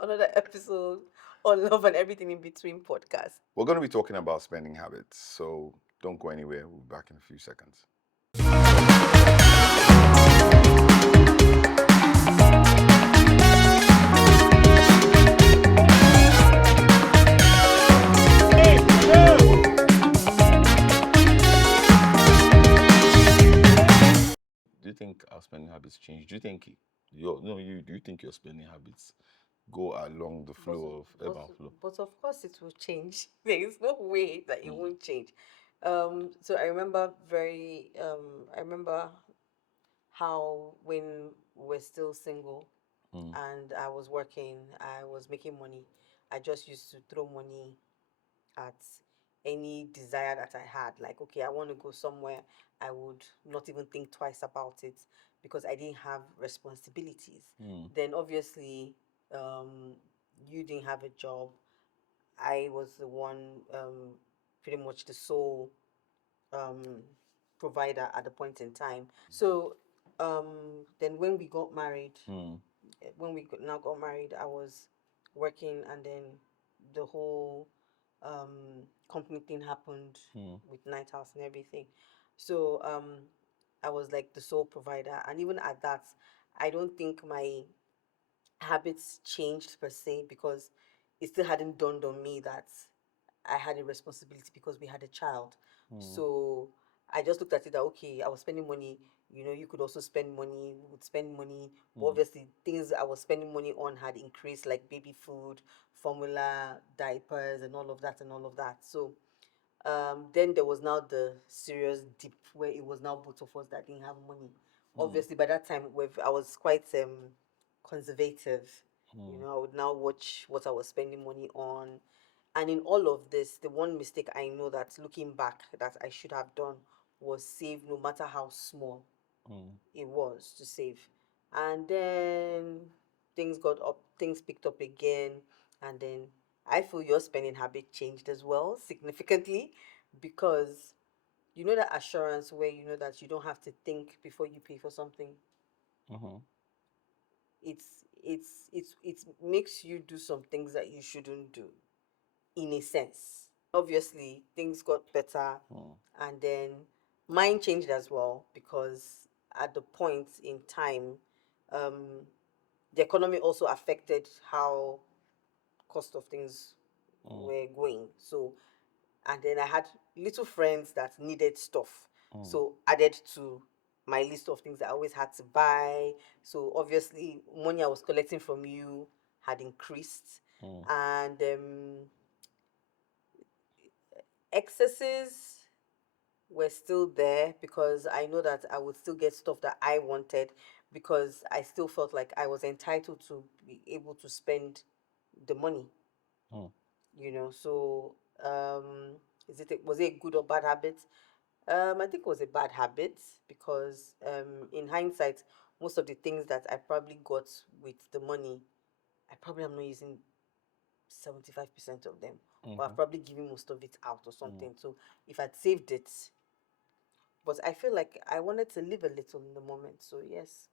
another episode on Love and Everything in Between podcast. We're going to be talking about spending habits, so don't go anywhere. We'll be back in a few seconds. Do you think our spending habits change? Do you think do you think your spending habits go along the flow of ebb and flow? But of course it will change. There is no way that it won't change. So I remember how when we're still single Mm. and I was working, I was making money. I just used to throw money at any desire that I had. Like, okay, I want to go somewhere, I would not even think twice about it because I didn't have responsibilities. Mm. Then obviously, you didn't have a job. I was the one, pretty much the sole um, provider at the point in time. So then when we got married, Mm. now got married, I was working, and then the whole company thing happened Mm. with Night House and everything. So I was like the sole provider, and even at that, I don't think my habits changed per se because it still hadn't dawned on me that I had a responsibility because we had a child. Mm. So I just looked at it that okay, I was spending money. You know, you could also spend money. We would spend money, but Mm. obviously things I was spending money on had increased, like baby food, formula, diapers, and all of that, and all of that. So then there was now the serious dip where it was now both of us that didn't have money. Obviously, by that time, I was quite conservative. You Mm. know, I would now watch what I was spending money on. And in all of this, the one mistake I know that looking back that I should have done was save no matter how small Mm. it was to save. And then things picked up again. And then I feel your spending habit changed as well significantly because you know that assurance where you know that you don't have to think before you pay for something. Mhm. It makes you do some things that you shouldn't do in a sense. Obviously, things got better, Mm. and then mine changed as well because at the point in time, um, the economy also affected how cost of things Mm. were going. So, and then I had little friends that needed stuff, Mm. so added to my list of things that I always had to buy. So obviously, money I was collecting from you had increased, Mm. and excesses were still there because I know that I would still get stuff that I wanted because I still felt like I was entitled to be able to spend the money, Mm. you know. So, was it a good or bad habit? I think it was a bad habit because, in hindsight, most of the things that I probably got with the money, I probably am not using 75% of them, or I've Mhm. probably given most of it out or Mm. something. So, if I'd saved it, but I feel like I wanted to live a little in the moment. So yes,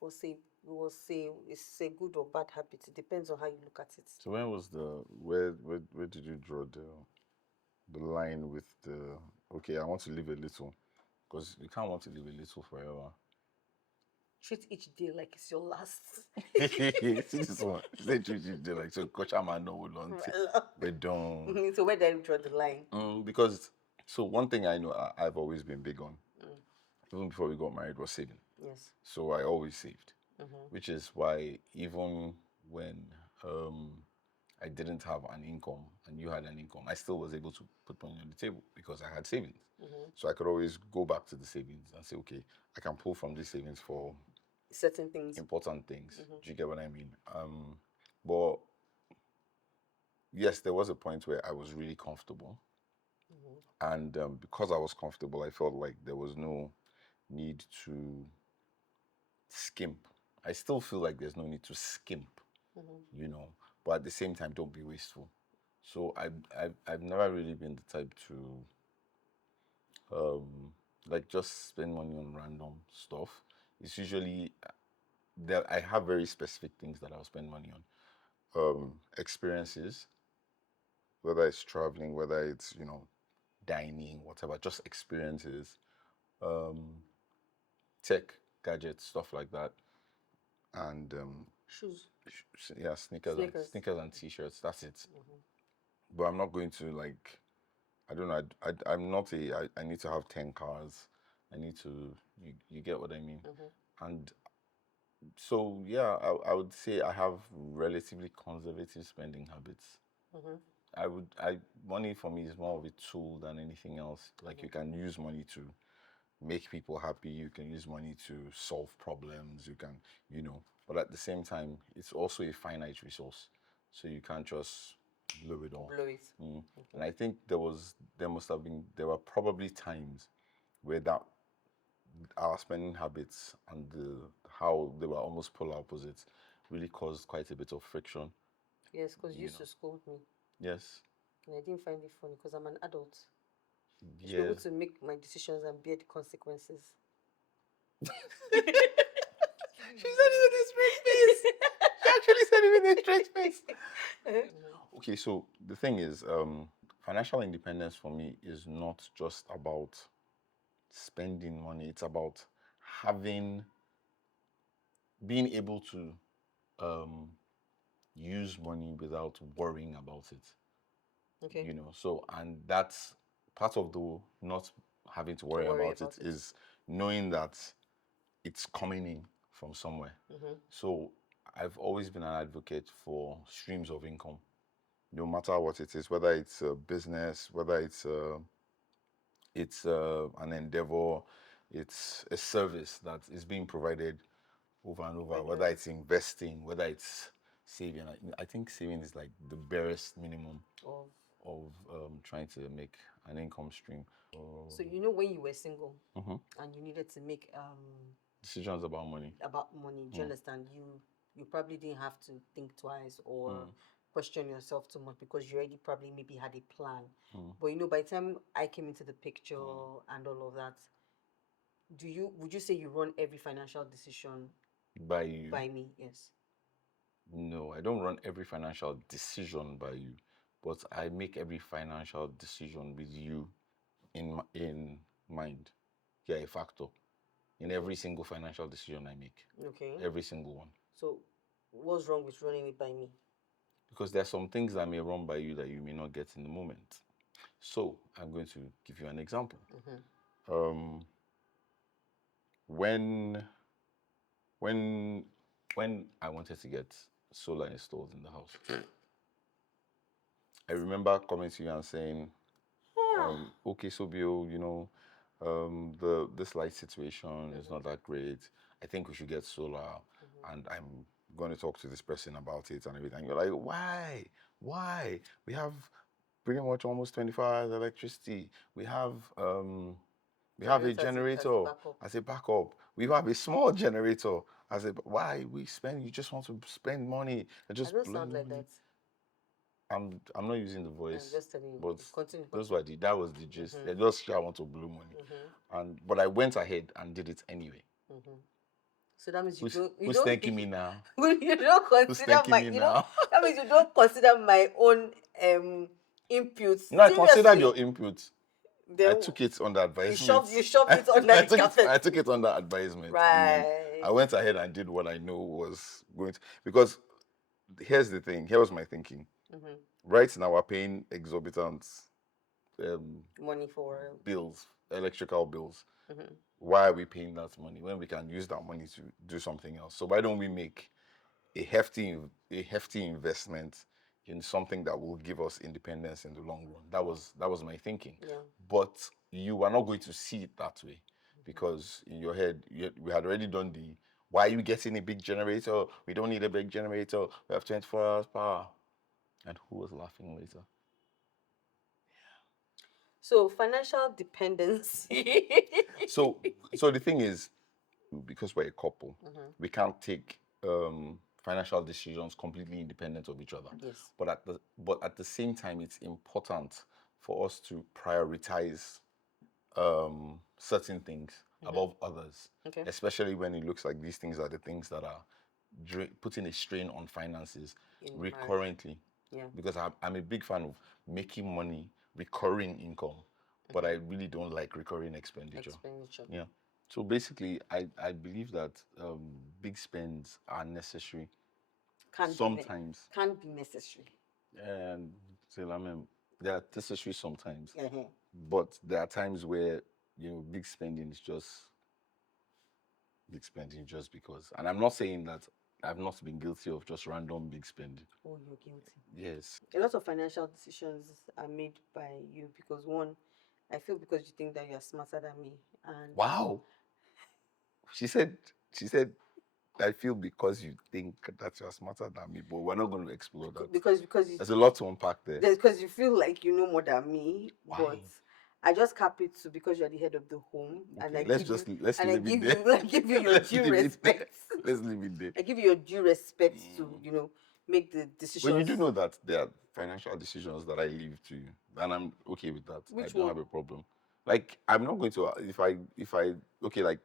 we'll say it's a good or bad habit. It depends on how you look at it. So when was the where did you draw the line with the okay, I want to live a little because you can't want to live a little forever. Treat each day like it's your last. See this one. Say you like so coach man no long. We're done. So where do you draw the line? Because so one thing I know I've always been big on, Mm, even before we got married, was saving. yes. So I always saved, Mm-hmm. which is why even when um, I didn't have an income and you had an income, I still was able to put money on the table because I had savings. Mm-hmm. So I could always go back to the savings and say, okay, I can pull from these savings for Certain things. important things. Mm-hmm. Do you get what I mean? But yes, there was a point where I was really comfortable. Mm-hmm. And because I was comfortable, I felt like there was no need to skimp. I still feel like there's no need to skimp, Mm-hmm. you know, but at the same time, don't be wasteful. So I've never really been the type to um, like just spend money on random stuff. It's usually there. I have very specific things that I'll spend money on. experiences, whether it's traveling, whether it's, dining, whatever, just experiences, um, tech, gadgets, stuff like that, and Shoes, yeah, sneakers. sneakers and t-shirts. That's it. Mhm. But I'm not going to like, I don't know. I'm not I need to have 10 cars. I need to. You get what I mean? Mhm. And so yeah, I would say I have relatively conservative spending habits. Mhm. I money for me is more of a tool than anything else. Like Mhm. you can use money to make people happy. You can use money to solve problems. You can, but at the same time, it's also a finite resource. So you can't just blow it all. Blow it. And I think there were probably times where that our spending habits and how they were almost polar opposites really caused quite a bit of friction. Yes, because you You used know. to scold me, Yes. and I didn't find it funny because I'm an adult. I should be Yeah. able to make my decisions and bear the consequences. She said it with a straight face. She actually said it with a straight face. Okay, so the thing is, financial independence for me is not just about spending money. It's about having, being able to um, use money without worrying about it. Okay. So, and that's part of the not having to To worry worry about it about it. is knowing that it's coming in from somewhere. Mm-hmm. So I've always been an advocate for streams of income, no matter what it is, whether it's a business, whether it's an endeavor, it's a service that is being provided over and over, whether Regularly. it's investing, whether it's saving. I think saving is like the barest minimum Of of trying to make an income stream. so you know when you were single Mhm. and you needed to make Decisions about money. about money, do you understand? You probably didn't have to think twice or question yourself too much because you already probably maybe had a plan. But by the time I came into the picture and all of that, would you say you run every financial decision By you. by me? Yes. No, I don't run every financial decision by you, but I make every financial decision with you in mind. You're a factor in every single financial decision I make, Okay. every single one. So what's wrong with running it by me? Because there are some things that may run by you that you may not get in the moment. So I'm going to give you an example. Um, when when when I wanted to get solar installed in the house, I remember coming to you and saying, okay, so Bill, the this light situation is not that great. I think we should get solar, and I'm going to talk to this person about it and everything. You're like, why? Why? We have pretty much almost 24 hours electricity. We have a As a generator backup. as a backup. We have a small generator as a. Why we spend? You just want to spend money and I just don't blow sound like money. that. I'm not using the I'm voice, just telling you. but Continue. those were that was the gist. They just I want to blow money, but I went ahead and did it anyway. So that means Who's you who's don't thanking me now? you don't Who's consider thanking my me now? that means you don't consider my own inputs No, I considered seriously. your input. I Then took it under you advisement. shoved it under the carpet. I took it under advisement, and then Right. I went ahead and did what I know was going to. Because here's the thing. Here was my thinking. Right now, we're paying exorbitant Money for bills, electrical bills. Why are we paying that money when we can use that money to do something else? So why don't we make a hefty investment in something that will give us independence in the long run? That was my thinking. Yeah. But you are not going to see it that way because in your head we had already done the why are you getting a big generator? We don't need a big generator. We have 24 hours power. And who was laughing later? So financial dependence. So the thing is, because we're a couple, we can't take financial decisions completely independent of each other. Yes. But at the same time, it's important for us to prioritize certain things above others, Okay. especially when it looks like these things are the things that are putting a strain on finances In marriage. recurrently. Yeah. Because I'm a big fan of making money, recurring income, but I really don't like recurring expenditure. Yeah. So basically, I believe that big spends are necessary. Sometimes. Can't be necessary. And so, I mean, they are necessary sometimes, Uh-huh. but there are times where big spending is just big spending just because. And I'm not saying that I've not been guilty of just random big spending. Oh, you're guilty. Yes. A lot of financial decisions are made by you because one, I feel because you think that you're smarter than me. And wow. She said, I feel because you think that you're smarter than me, but we're not going to explore that. Because there's a lot to unpack there. Because you feel like you know more than me, Why? but I just cap it to because you're the head of the home, Okay, and I let's give you your due respect. Let's leave it there. I give you your due respect to make the decisions. But you do know that there are financial decisions that I leave to you, and I'm okay with that. Which I don't one? have a problem. Like I'm not going to if I okay like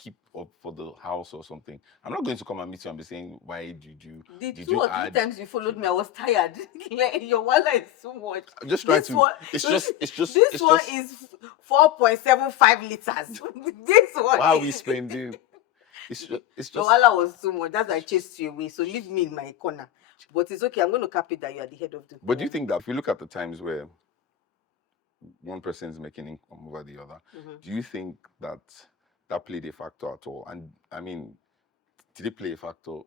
keep up for the house or something. I'm not going to come and meet you and be saying why did you The did 2 you or 3 add times you followed me, I was tired. Your wallet is too much. I'm just trying This to one, it's just this one is 4.75 liters. This one. why are we spending it's just Your wallet was too much. That's why I chased you away. So leave me in my corner. But it's okay. I'm going to cap it that you are the head of the home. But do you think that if we look at the times where one person is making income over the other, do you think that played a factor at all? And I mean, did it play a factor?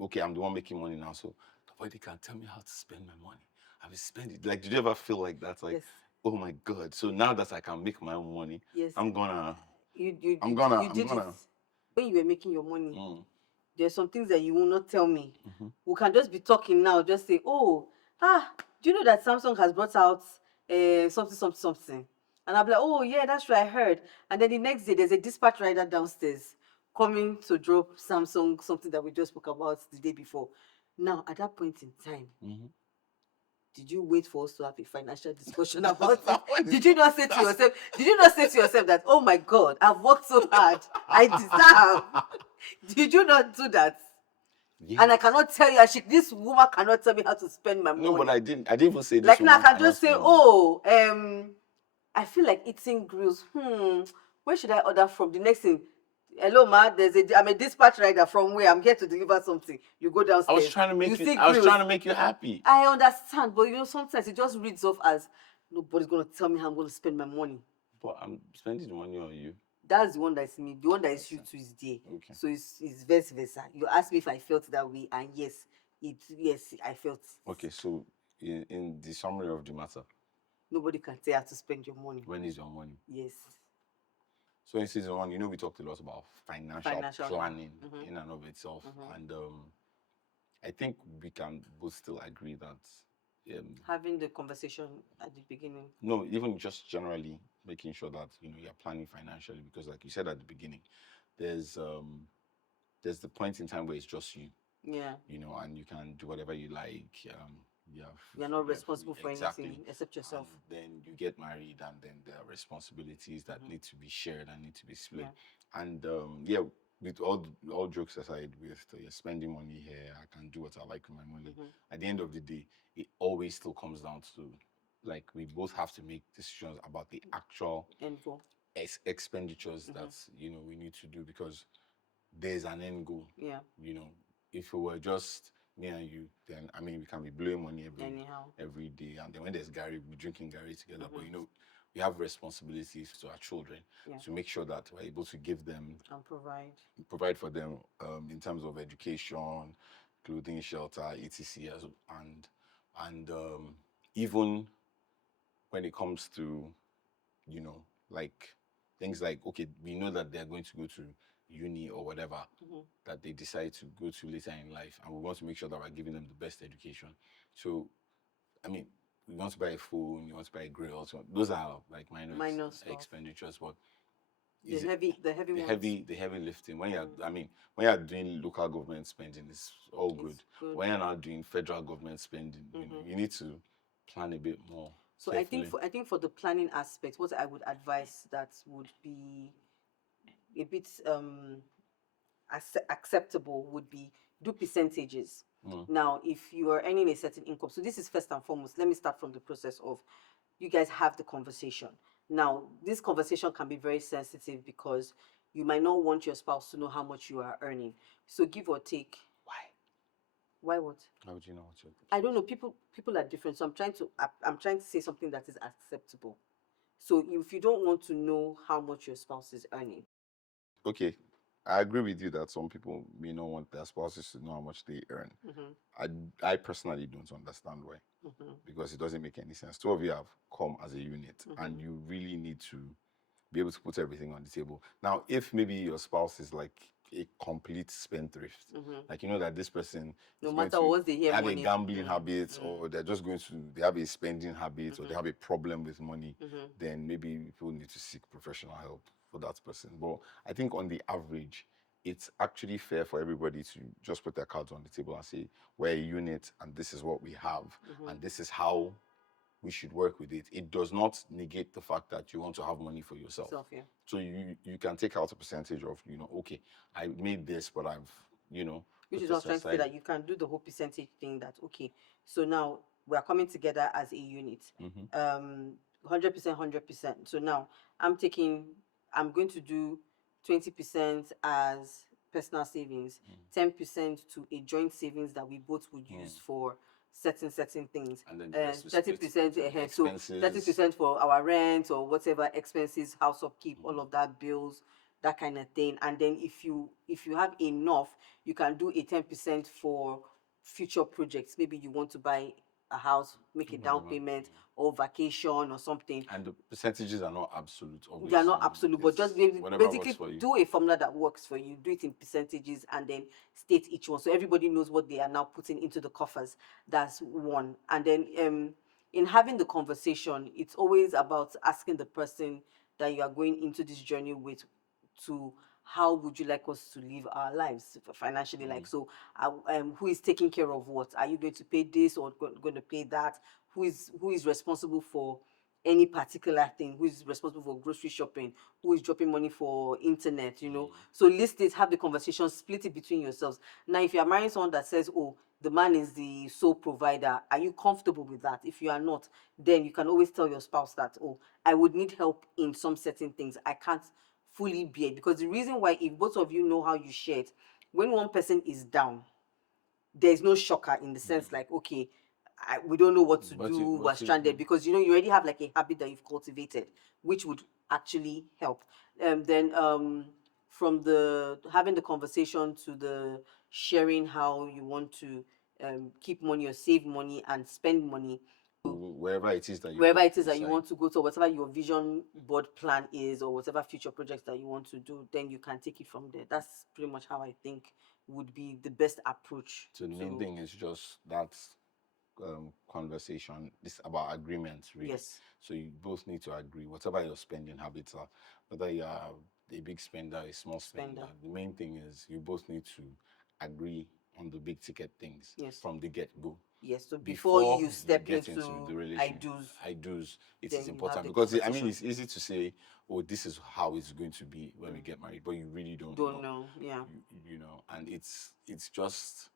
Okay, I'm the one making money now, so nobody can tell me how to spend my money. I will spend it. Like, did you ever feel like that? Like, yes. Oh my God! So now that I can make my own money, yes, I'm gonna. You did it. When you were making your money, there's some things that you will not tell me. We can just be talking now. Just say, do you know that Samsung has brought out something? And I'll be like, oh yeah, that's right, I heard. And then the next day, there's a dispatch rider downstairs coming to drop Samsung something that we just spoke about the day before. Now, at that point in time, did you wait for us to have a financial discussion about it? Did you not say to yourself? Did you not say to yourself that, oh my God, I've worked so hard, I deserve? Did you not do that? Yes. And I cannot tell you, this woman cannot tell me how to spend my money. No, but I didn't even say this. Like now, I can just say, I feel like eating grills. Where should I order from? The next thing, hello, ma. I'm a dispatch rider from where I'm here to deliver something. You go downstairs. I was trying to make you happy. I understand, but sometimes it just reads off as nobody's gonna tell me how I'm gonna spend my money. But I'm spending the money on you. That's the one that's me. The one that is you too is there. Okay. So it's vice versa. You asked me if I felt that way, and yes, I felt. Okay, so in the summary of the matter, nobody can tell you how to spend your money. When is your money? Yes. So in season 1, we talked a lot about financial planning in and of itself, and I think we can both still agree that having the conversation at the beginning. No, even just generally making sure that you're planning financially, because like you said at the beginning, there's the point in time where it's just you. Yeah. And you can do whatever you like. You're not responsible for anything except yourself. And then you get married, and then there are responsibilities that need to be shared and need to be split. Yeah. And with all jokes aside, with spending money here, I can do what I like with my money. At the end of the day, it always still comes down to, like, we both have to make decisions about the actual expenditures that we need to do, because there's an end goal. Yeah. If it were just me and you, then we can be blowing money every day, and then when there's Gary, we're drinking Gary together. But we have responsibilities to our children to make sure that we're able to give them and provide for them in terms of education, clothing, shelter, etc. And even when it comes to like things like, okay, we know that they're going to go to uni or whatever that they decide to go to later in life, and we want to make sure that we're giving them the best education. So we want to buy a phone, you want to buy a grill, so those are like minor expenditures, but the heavy lifting when you're doing local government spending is all good. When you're not doing federal government spending, you need to plan a bit more. So carefully. I think for the planning aspect, what I would advise that would be a bit acceptable would be do percentages. Now, if you are earning a certain income, so this is first and foremost, let me start from the process of you guys have the conversation. Now, this conversation can be very sensitive because you might not want your spouse to know how much you are earning. So give or take. Why what? How would you know what you're I don't know. People are different. So I'm trying to say something that is acceptable. So if you don't want to know how much your spouse is earning, Okay, I agree with you that some people may not want their spouses to know how much they earn. I personally don't understand why, because it doesn't make any sense. Two of you have come as a unit, and you really need to be able to put everything on the table. Now, if maybe your spouse is like a complete spendthrift, like you know that this person no is going matter to what they hear have a money. gambling habit, or they're just going to they have a spending habit, or they have a problem with money, then maybe people need to seek professional help for that person. But I think on the average, it's actually fair for everybody to just put their cards on the table and say, we're a unit and this is what we have, and this is how we should work with it. It does not negate the fact that you want to have money for yourself. Yeah. So you can take out a percentage of, okay, I made this, but I've, Which put is this what I'm trying to say, aside. that you can do the whole percentage thing, that okay, so now we're coming together as a unit. 100%, 100%. So now I'm going to do 20% as personal savings, 10% to a joint savings that we both would use for certain things, And then 30% ahead. So expenses. 30% for our rent or whatever expenses, house upkeep, all of that, bills, that kind of thing. And then if you have enough, you can do a 10% for future projects. Maybe you want to buy a house, make a down payment, or vacation or something. And the percentages are not absolute, obviously. They are not absolute, but just basically for you. do a formula that works for you. Do it in percentages and then state each one, so everybody knows what they are now putting into the coffers. That's one. And then in having the conversation, it's always about asking the person that you are going into this journey with to how would you like us to live our lives financially, like, so who is taking care of what? Are you going to pay this or going to pay that? Who is responsible for any particular thing? Who is responsible for grocery shopping? Who is dropping money for internet? So list it, have the conversation, split it between yourselves. Now, if you are marrying someone that says, oh, the man is the sole provider, are you comfortable with that? If you are not, then you can always tell your spouse that, oh, I would need help in some certain things. I can't fully bear it. Because the reason why, if both of you know how you share it, when one person is down, there's no shocker in the sense like, okay, we don't know what to do, we're stranded, because you already have like a habit that you've cultivated, which would actually help. Then from the having the conversation to the sharing how you want to keep money or save money and spend money, wherever it is that you want to go to, whatever your vision board plan is, or whatever future projects that you want to do, then you can take it from there. That's pretty much how I think would be the best approach. So the main thing is just that conversation. This about agreements, really. Yes. So you both need to agree, whatever your spending habits are, whether you are a big spender, a small spender. The main thing is you both need to agree on the big ticket things from the get-go. Yes, so before you step into the relationship, I do's, it is important, because I mean, it's easy to say, oh, this is how it's going to be when we get married, but you really don't know. Yeah. You know, and it's just,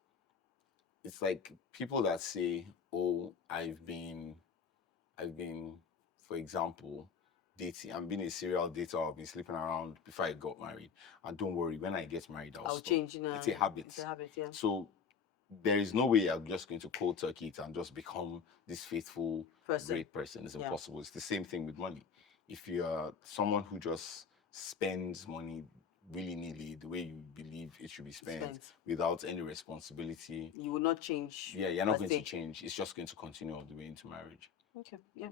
it's like people that say, oh, I've been, for example, dating. I'm being a serial dater. I've been sleeping around before I got married. And don't worry, when I get married, I'll stop. change. It's a habit. It's a habit, yeah. So there is no way I'm just going to cold turkey it and just become this faithful, great person. It's impossible. It's the same thing with money. If you're someone who just spends money willy-nilly the way you believe it should be spent without any responsibility, you will not change. Yeah, you're not going to change. It's just going to continue all the way into marriage. Okay, yeah.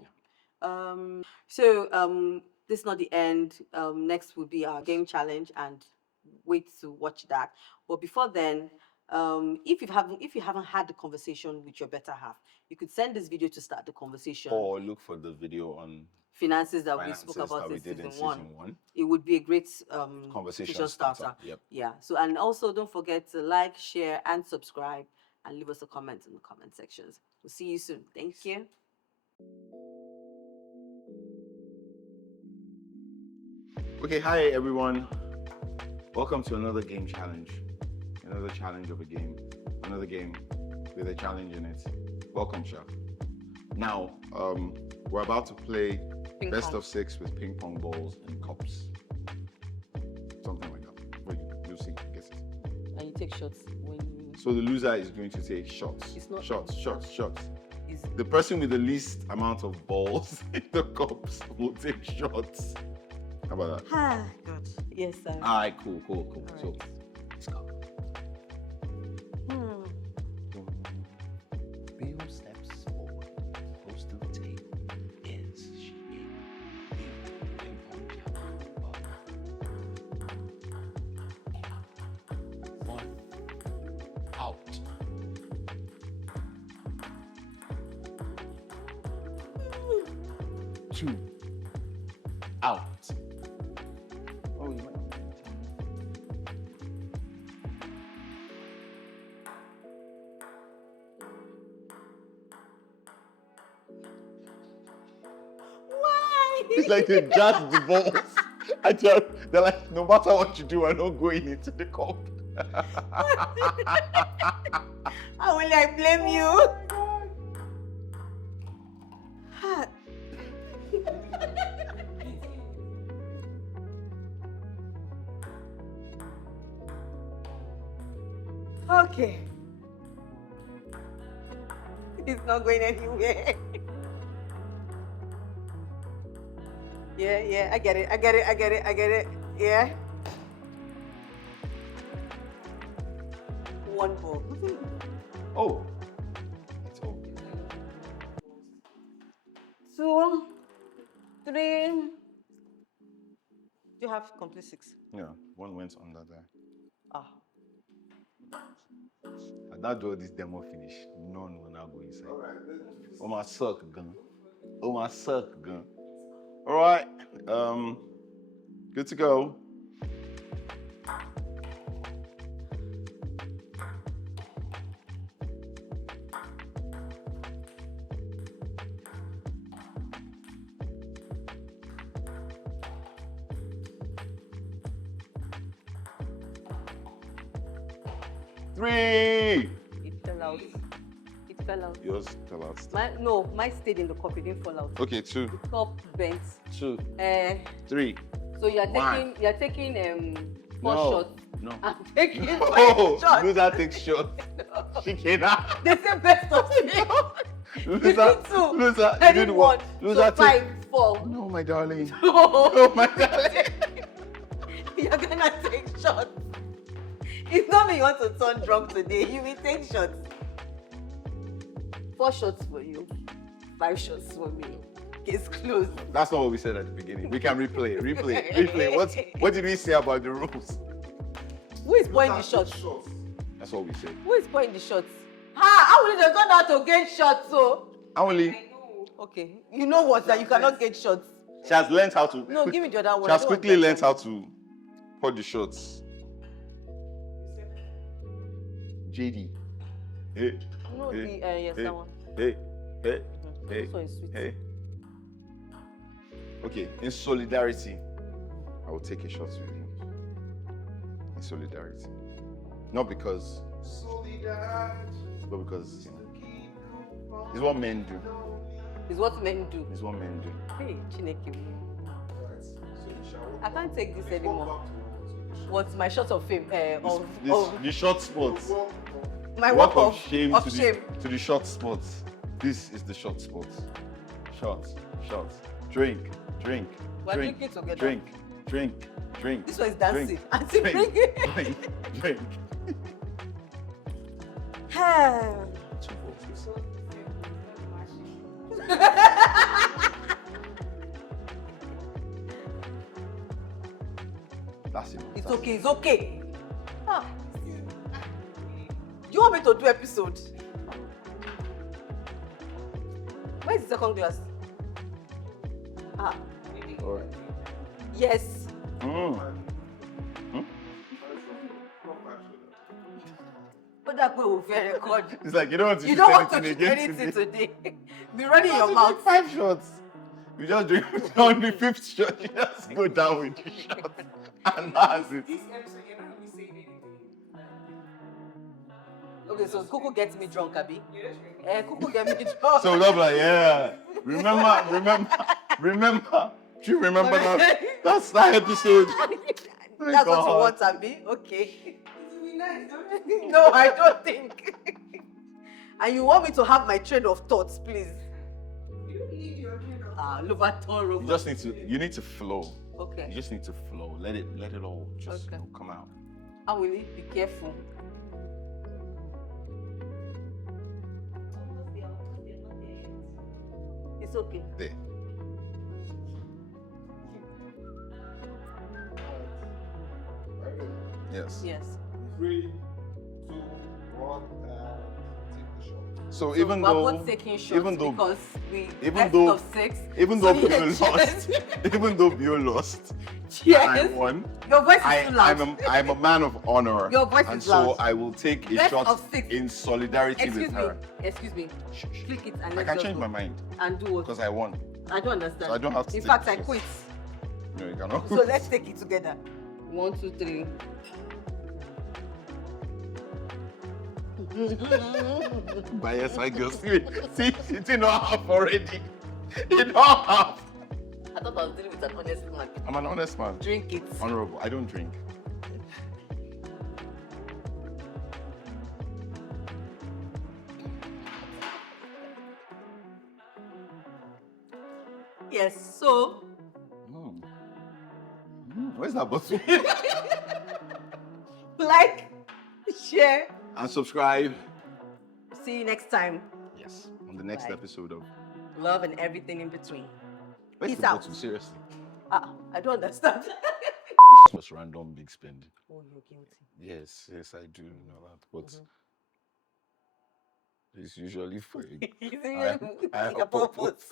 So this is not the end. Next will be our game challenge, and wait to watch that. But before then, if you haven't had the conversation with your better half, you could send this video to start the conversation, or look for the video on finances that we spoke about in season one. It would be a great conversation starter. Yep. Yeah. So, and also don't forget to like, share, and subscribe, and leave us a comment in the comment sections. We'll see you soon. Thank you. Okay, hi everyone. Welcome to another game challenge. Another challenge of a game. Another game with a challenge in it. Welcome, Sha. Now, we're about to play Ping best pong. of 6 with ping pong balls and cups. Something like that. Wait, Lucy gets it. And you take shots when you. So the loser is going to take shots. It's not- shots. Is The person with the least amount of balls in the cups will take shots. How about that? good. Yes, sir. Alright, cool. All So right. let's go. Hmm. Bill steps forward, close to the table, is she ping pong ball. 1 out. 2 out. Oh, you went. Why? It's like they just the balls. They're like, no matter what you do, I'm not going into the cup. How will I blame you? Ah. Okay. It's not going anywhere. Yeah, I get it. Yeah. One ball. Oh. It's over. 2, 3. Do you have complete 6? Yeah, one went under there. Ah. And now do this demo finish. None will now go inside. Oh my suck gun. Alright. Good to go. Three. It fell out. Yours fell out. Mine stayed in the cup. It didn't fall out. Okay, 2, The cup bent. 2, Uh, 3. so you're One. taking 4 No. shots. No. I'm taking 5 Oh, shots. loser takes shots. She cannot. They say best of 6. Loser, 2. loser, I you did did 1. Loser So take. 5, 4. No, my darling. Oh, Oh, my darling. you're gonna take shots. It's not me you want to turn drunk today. You will take shots. 4 shots for you. 5 shots for me. Case closed. That's not what we said at the beginning. We can replay. What did we say about the rules? Who is pouring the shots? That's what we said. Who is pouring the shots? How will they turn out to get shots? So Only okay, you know what? That you cannot get shots. she has learned how to. No, give me the other one. She I has don't want quickly that learned one. how to pour the shots. JD. Hey, No, Hey, yes, hey. that one. hey, hey, hey, This one is sweet. hey. Okay, in solidarity, I will take a shot with you. In solidarity. Not because, but because it's what men do. It's what men do. It's what men do. Hey, Chineke. I can't take this anymore. What's my shot of fame? The short spots. My Walk walk of shame of to shame. the short spots. This is the short spots. Shots. Drink. We're drinking together. Drink. This one is dancing. Drink. Auntie, Drink. bring Drink. it. 2 balls. That's enough. It's That's okay. It's okay. Ah. You want me to do episode? Where's the second glass? Ah, enough. All right. yes. But that way we'll fair record. It's like you don't want to You shoot don't want to anything do again anything today. today. Be running your Just mouth. drink 5 shots. You just drink on the 5th shot. You just go down with the shot, and that's it. This episode, Okay, so Coco gets me drunk, Abi. Coco get me drunk. So they'll be like, yeah. Remember. Do you remember that? That's that episode. That's what you want, Abi. Okay. No, I don't think. And you want me to have my train of thoughts, please. You don't need your train of Lovatoro. You need to flow. Okay. You just need to flow. Let it all just come out. How will it? Be careful. It's okay. There. Yes. Yes. 3, 2, 1, take the shot. So So even we're though both taking shots even though because we even best though- of 6. even So though yeah, Bio lost, even though Bio lost, Cheers. I won. Your voice is too loud. I'm a man of honor. Your voice and is so loud. I will take a Best shot of 6. in solidarity Excuse with me. her. Excuse me. Click it and I let's can just change go. my mind And do what? because I won. I don't understand. So I don't have to In take fact, the I shot. quit. No, you cannot. So let's take it together. 1, 2, 3. But yes, I go. See, it did not have already. It don't have. I thought I was dealing with an honest man. I'm an honest man. Drink it. Honorable. I don't drink. Yes, so Where's that bottle? like, share. And subscribe. See you next time. Yes. On the next Bye. episode of. Love and everything in between. Where's Peace the out. bottle? Seriously. I don't understand. It's just random big spending. Oh, you're guilty. Yes, I do know that. But it's usually for a You I- see, I a have purpose. purpose.